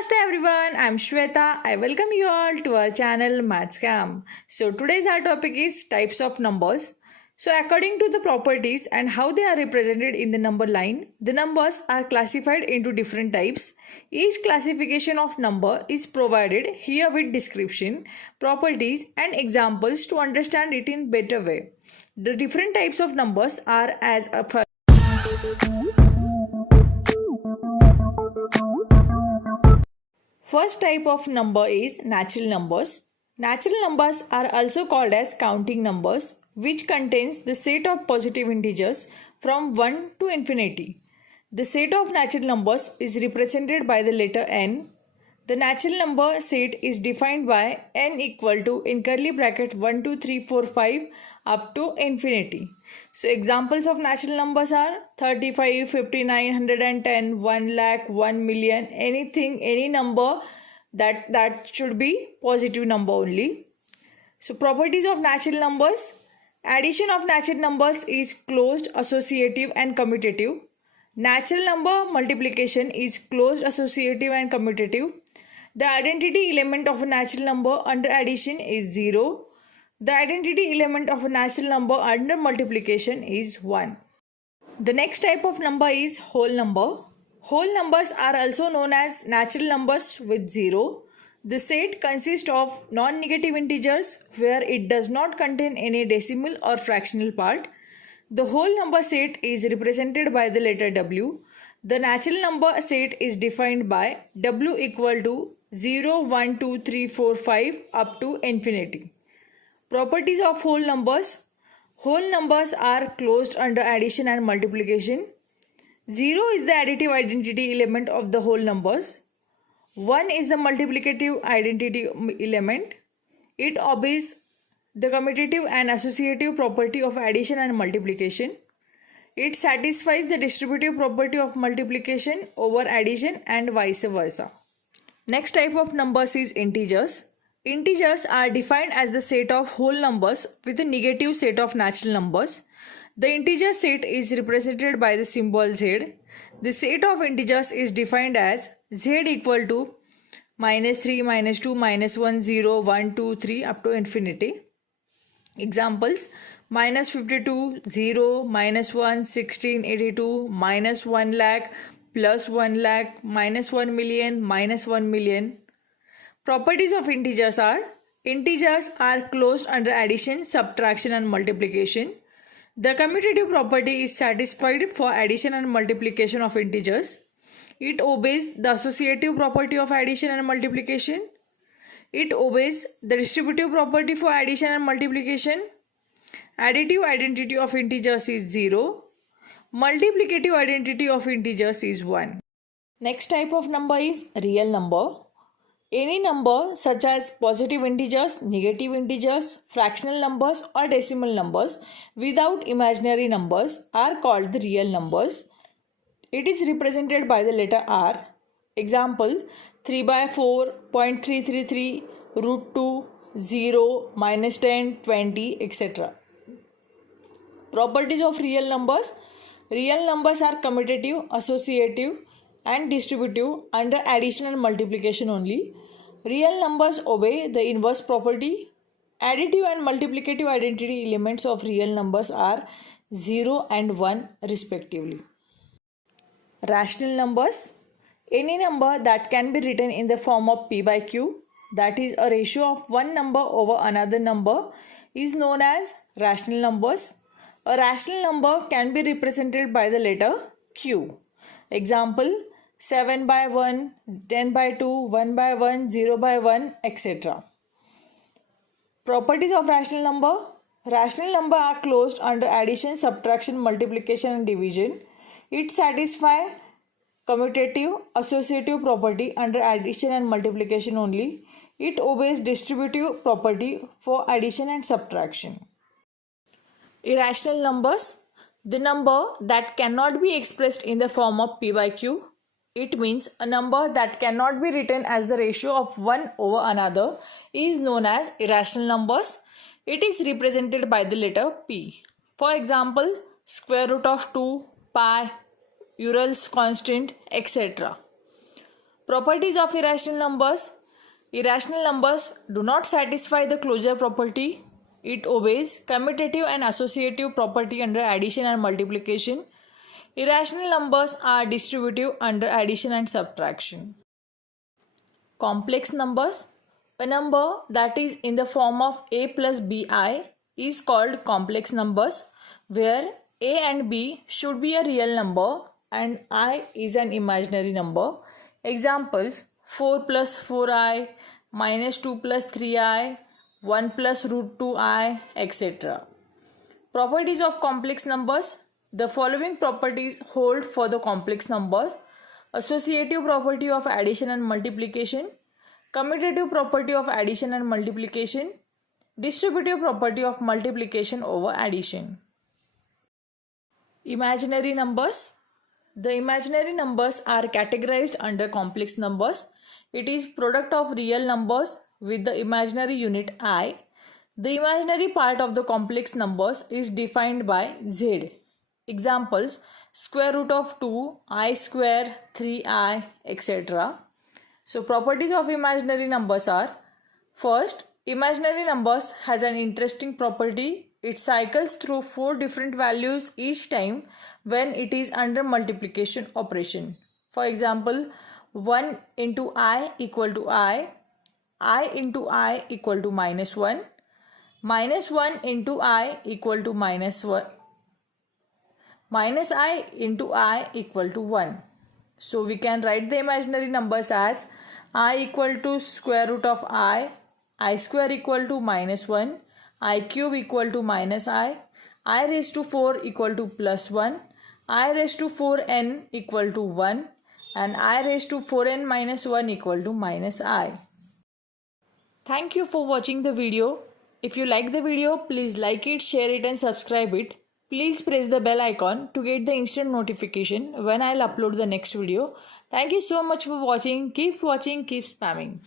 Namaste everyone, I'm Shweta. I welcome you all to our channel Maths Camp. So today's our topic is types of numbers. So according to the properties and how they are represented in the number line, the numbers are classified into different types. Each classification of number is provided here with description, properties and examples to understand it in better way. The different types of numbers are as follows. First type of number is natural numbers. Natural numbers are also called as counting numbers, which contains the set of positive integers from 1 to infinity. The set of natural numbers is represented by the letter n. The natural number set is defined by n equal to in curly bracket 1, 2, 3, 4, 5 up to infinity. So examples of natural numbers are 35, 59, 110, 1 lakh, 1 million, anything, any number that should be positive number only. So properties of natural numbers. Addition of natural numbers is closed, associative and commutative. Natural number multiplication is closed, associative and commutative. The identity element of a natural number under addition is 0. The identity element of a natural number under multiplication is 1. The next type of number is whole number. Whole numbers are also known as natural numbers with 0. The set consists of non-negative integers where it does not contain any decimal or fractional part. The whole number set is represented by the letter W. The natural number set is defined by W equal to 0, 1, 2, 3, 4, 5 up to infinity. Properties of whole numbers. Whole numbers are closed under addition and multiplication. 0 is the additive identity element of the whole numbers. 1 is the multiplicative identity element. It obeys the commutative and associative property of addition and multiplication. It satisfies the distributive property of multiplication over addition and vice versa. Next type of numbers is integers. Integers are defined as the set of whole numbers with a negative set of natural numbers. The integer set is represented by the symbol z. The set of integers is defined as z equal to -3, -2, -1, 0, 1, 2, 3 up to infinity. Examples: -52, 0, -1, 16, 82, -1 lakh, +1 lakh, -1 million, -1 million. Properties of integers are: integers are closed under addition, subtraction and multiplication. The commutative property is satisfied for addition and multiplication of integers. It obeys the associative property of addition and multiplication. It obeys the distributive property for addition and multiplication. Additive identity of integers is 0. Multiplicative identity of integers is 1. Next type of number is real number. Any number such as positive integers, negative integers, fractional numbers or decimal numbers without imaginary numbers are called the real numbers. It is represented by the letter R. Example: 3 by 4, 0.333, √2, 0, -10, 20, etc. Properties of real numbers. Real numbers are commutative, associative and distributive under addition and multiplication only. Real numbers obey the inverse property. Additive and multiplicative identity elements of real numbers are 0 and 1 respectively. Rational numbers. Any number that can be written in the form of P by Q, that is a ratio of one number over another number, is known as rational numbers. A rational number can be represented by the letter Q. Example: 7 by 1, 10 by 2, 1 by 1, 0 by 1, etc. Properties of rational number. Rational number are closed under addition, subtraction, multiplication and division. It satisfies commutative, associative property under addition and multiplication only. It obeys distributive property for addition and subtraction. Irrational numbers. The number that cannot be expressed in the form of P by Q. It means a number that cannot be written as the ratio of one over another is known as irrational numbers. It is represented by the letter P. For example, square root of 2, pi, Euler's constant, etc. Properties of irrational numbers. Irrational numbers do not satisfy the closure property. It obeys commutative and associative property under addition and multiplication. Irrational numbers are distributive under addition and subtraction. Complex numbers. A number that is in the form of a plus bi is called complex numbers, where a and b should be a real number and I is an imaginary number. Examples: 4 plus 4i, minus 2 plus 3i, 1 plus root 2i, etc. Properties of complex numbers. The following properties hold for the complex numbers: associative property of addition and multiplication, commutative property of addition and multiplication, distributive property of multiplication over addition. Imaginary numbers. The imaginary numbers are categorized under complex numbers. It is product of real numbers with the imaginary unit I. The imaginary part of the complex numbers is defined by z. Examples: square root of 2, I square, 3i, etc. So properties of imaginary numbers are: first, imaginary numbers has an interesting property. It cycles through 4 different values each time when it is under multiplication operation. For example, 1 into I equal to I into I equal to minus 1, minus 1 into I equal to minus 1, minus I into I equal to 1. So we can write the imaginary numbers as I equal to square root of I square equal to minus 1, I cube equal to minus I raised to 4 equal to plus 1, I raised to 4n equal to 1, and I raised to 4n minus 1 equal to minus I. Thank you for watching the video. If you like the video, please like it, share it and subscribe it. Please press the bell icon to get the instant notification when I'll upload the next video. Thank you so much for watching. Keep watching, keep spamming.